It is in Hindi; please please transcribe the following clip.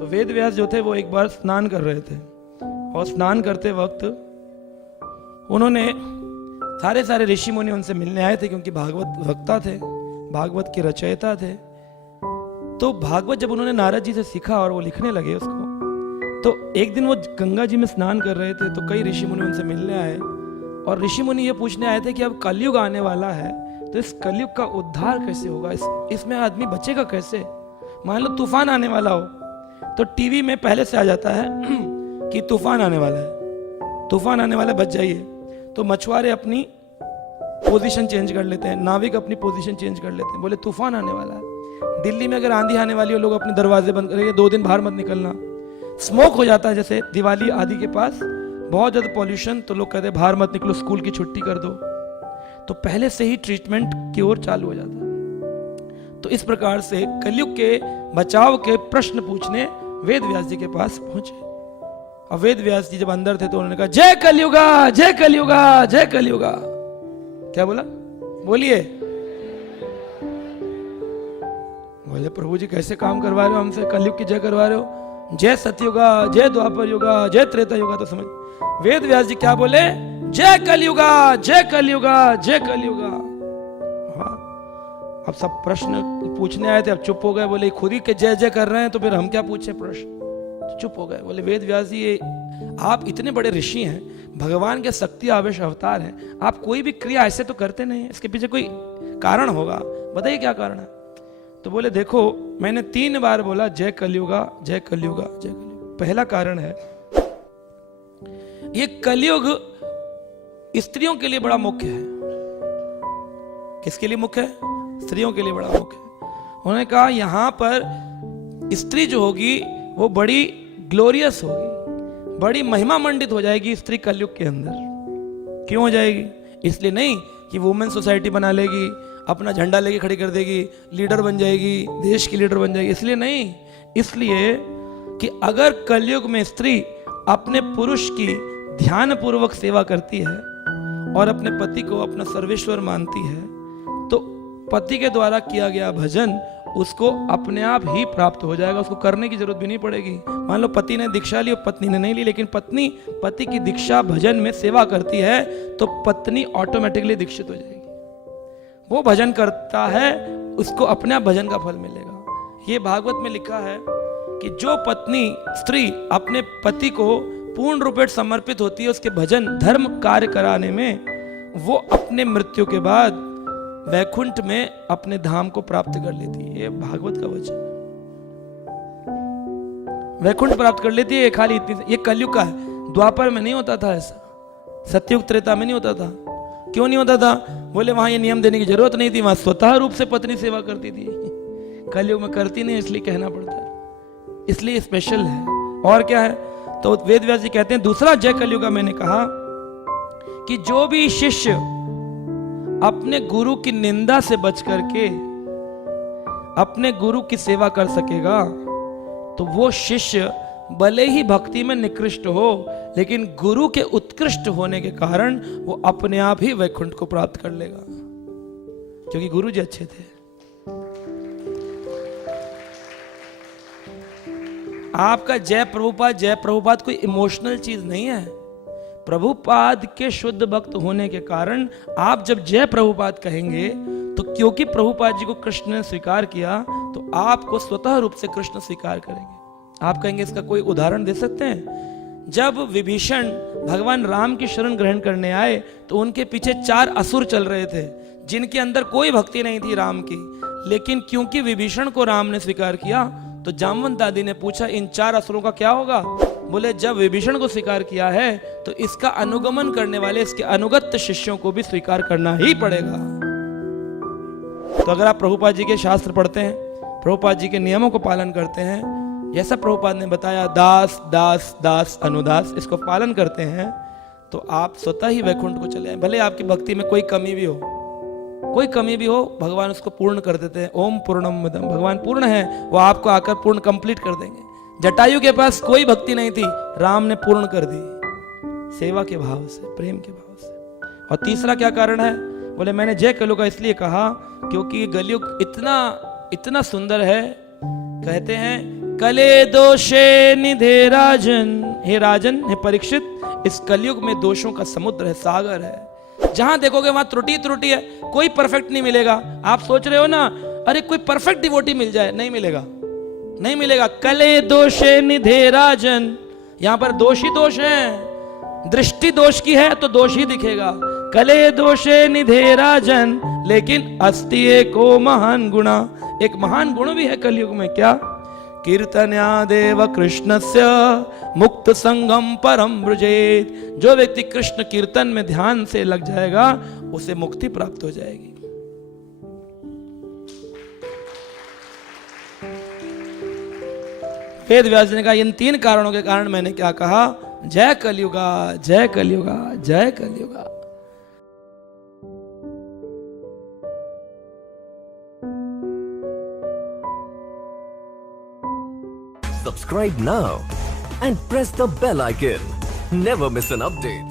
तो वेद व्यास जो थे वो एक बार स्नान कर रहे थे, और स्नान करते वक्त उन्होंने सारे ऋषि मुनि उनसे मिलने आए थे, क्योंकि भागवत वक्ता थे, भागवत के रचयिता थे। तो भागवत जब उन्होंने नारद जी से सीखा और वो लिखने लगे उसको, तो एक दिन वो गंगा जी में स्नान कर रहे थे, तो कई ऋषि मुनि उनसे मिलने आए, और ऋषि मुनि ये पूछने आए थे कि अब कलयुग आने वाला है, तो इस कलयुग का उद्धार कैसे होगा, इसमें आदमी बचेगा कैसे। मान लो तूफान आने वाला हो, तो टीवी में पहले से आ जाता है कि तूफान आने वाला है, तूफान आने वाला है, बच जाइए। तो मछुआरे अपनी पोजीशन चेंज कर लेते हैं, नाविक अपनी पोजीशन चेंज कर लेते हैं, बोले तूफान आने वाला है। दिल्ली में अगर आंधी आने वाली हो, लोग अपने दरवाजे बंद करेंगे, 2 दिन बाहर मत निकलना। स्मोक हो जाता है, जैसे दिवाली आदि के पास बहुत ज्यादा पॉल्यूशन, तो लोग कहते हैं बाहर मत निकलो, स्कूल की छुट्टी कर दो। तो पहले से ही ट्रीटमेंट की ओर चालू हो जाता है। तो इस प्रकार से कलयुग के बचाव के प्रश्न पूछने वेद व्यास जी के पास पहुंचे। और वेद व्यास जी जब अंदर थे तो उन्होंने कहा, जय कलयुगा, जय कलयुगा, जय कलयुगा। क्या बोला? बोलिए। बोले प्रभु जी कैसे काम करवा रहे हो हमसे, कलयुग की जय करवा रहे हो, जय सतयुगा, जय द्वापर युगा, जय त्रेता युगा। तो समझ वेद व्यास जी क्या बोले, जय कलयुगा, जय कलयुगा, जय कलयुगा। हाँ, अब सब प्रश्न पूछने आए थे, अब चुप हो गए, बोले खुद ही के जय जय कर रहे हैं तो फिर हम क्या पूछे प्रश्न, तो चुप हो गए। बोले वेद व्यास जी आप इतने बड़े ऋषि हैं, भगवान के शक्ति आवेश अवतार हैं, आप कोई भी क्रिया ऐसे तो करते नहीं, इसके पीछे कोई कारण होगा, बताइए क्या कारण है। तो बोले देखो मैंने 3 बार बोला जय कलयुगा, जय कलयुगा, जय कलयुगा। पहला कारण है ये कलयुग स्त्रियों के लिए बड़ा मुख्य है। किसके लिए मुख्य है? स्त्रियों के लिए बड़ा मुख्य है। उन्होंने कहा यहां पर स्त्री जो होगी वो बड़ी ग्लोरियस होगी, बड़ी महिमा मंडित हो जाएगी स्त्री कलयुग के अंदर। क्यों हो जाएगी? इसलिए नहीं कि वुमेन सोसाइटी बना लेगी, अपना झंडा लेके खड़ी कर देगी, लीडर बन जाएगी, देश की लीडर बन जाएगी, इसलिए नहीं। इसलिए कि अगर कलयुग में स्त्री अपने पुरुष की ध्यान पूर्वक सेवा करती है और अपने पति को अपना सर्वेश्वर मानती है, तो पति के द्वारा किया गया भजन उसको अपने आप ही प्राप्त हो जाएगा, उसको करने की जरूरत भी नहीं पड़ेगी। मान लो पति ने दीक्षा ली और पत्नी ने नहीं ली, लेकिन पत्नी पति की दीक्षा भजन में सेवा करती है, तो पत्नी ऑटोमेटिकली दीक्षित हो जाएगी। वो भजन करता है, उसको अपने आप भजन का फल मिलेगा। ये भागवत में लिखा है कि जो पत्नी स्त्री अपने पति को पूर्ण रूपेण समर्पित होती है उसके भजन धर्म कार्य कराने में, वो अपने मृत्यु के बाद वैकुंठ में अपने धाम को प्राप्त कर लेती है। ये भागवत का वचन, वैकुंठ प्राप्त कर लेती है। खाली इतनी, ये कलयुग का है, द्वापर में नहीं होता था ऐसा, सतयुग त्रेता में नहीं होता था। क्यों नहीं होता था? बोले वहां ये नियम देने की जरूरत नहीं थी, वहां स्वतः रूप से पत्नी सेवा करती थी। कलयुग में करती नहीं, इसलिए कहना पड़ता है, इसलिए स्पेशल है। और क्या है? तो वेद व्यास जी कहते हैं दूसरा जय कलयुगा मैंने कहा कि जो भी शिष्य अपने गुरु की निंदा से बच करके अपने गुरु की सेवा कर सकेगा, तो वो शिष्य भले ही भक्ति में निकृष्ट हो, लेकिन गुरु के उत्कृष्ट होने के कारण वो अपने आप ही वैकुंठ को प्राप्त कर लेगा, क्योंकि गुरु जी अच्छे थे। आपका जय प्रभुपाद कोई इमोशनल चीज नहीं है। प्रभुपाद के शुद्ध भक्त होने के कारण आप जब जय प्रभुपाद कहेंगे, तो क्योंकि प्रभुपाद जी को कृष्ण ने स्वीकार किया, तो आपको स्वतः रूप से कृष्ण स्वीकार करेंगे। आप कहेंगे इसका कोई उदाहरण दे सकते हैं? जब विभीषण भगवान राम की शरण ग्रहण करने आए, तो उनके पीछे 4 असुर चल रहे थे, जिनके अंदर कोई भक्ति नहीं थी राम की, लेकिन क्योंकि विभीषण को राम ने स्वीकार किया, तो जामवंत दादी ने पूछा इन 4 असुरों का क्या होगा? बोले जब विभीषण को स्वीकार किया है, तो इसका अनुगमन करने वाले इसके अनुगत शिष्यों को भी स्वीकार करना ही पड़ेगा। तो अगर आप प्रभुपाद जी के शास्त्र पढ़ते हैं, प्रभुपाद जी के नियमों को पालन करते हैं, जैसा प्रभुपाद ने बताया दास दास दास अनुदास, इसको पालन करते हैं, तो आप स्वतः ही वैकुंठ को चले आए। भले आपकी भक्ति में कोई कमी भी हो, कोई कमी भी हो, भगवान उसको पूर्ण कर देते हैं। ओम पूर्णम मदम, भगवान पूर्ण है, वो आपको आकर पूर्ण कंप्लीट कर देंगे। जटायु के पास कोई भक्ति नहीं थी, राम ने पूर्ण कर दी, सेवा के भाव से, प्रेम के भाव से। और तीसरा क्या कारण है? बोले मैंने जय कलयुग इसलिए कहा क्योंकि कलयुग इतना इतना सुंदर है। कहते हैं कले दोषे निधे राजन, हे राजन, हे परीक्षित, इस कलयुग में दोषों का समुद्र है, सागर है। जहां देखोगे वहां त्रुटि त्रुटि है, कोई परफेक्ट नहीं मिलेगा। आप सोच रहे हो ना, अरे कोई परफेक्ट डिवोटी मिल जाए, नहीं मिलेगा, नहीं मिलेगा। कले दोषे निधे राजन, यहां पर दोष ही दोष है। दृष्टि दोष की है तो दोष ही दिखेगा। कले दोषे निधे राजन, लेकिन अस्ति एको महान गुणा, एक महान गुण भी है कलयुग में। क्या? कीर्तन्यादेव कृष्णस्य मुक्त संगम परम ब्रजेत, जो व्यक्ति कृष्ण कीर्तन में ध्यान से लग जाएगा उसे मुक्ति प्राप्त हो जाएगी। वेद व्यास ने कहा इन 3 कारणों के कारण मैंने क्या कहा, जय कलयुगा, जय कलयुगा, जय Kalyuga. Subscribe now and press the bell icon. Never miss an update.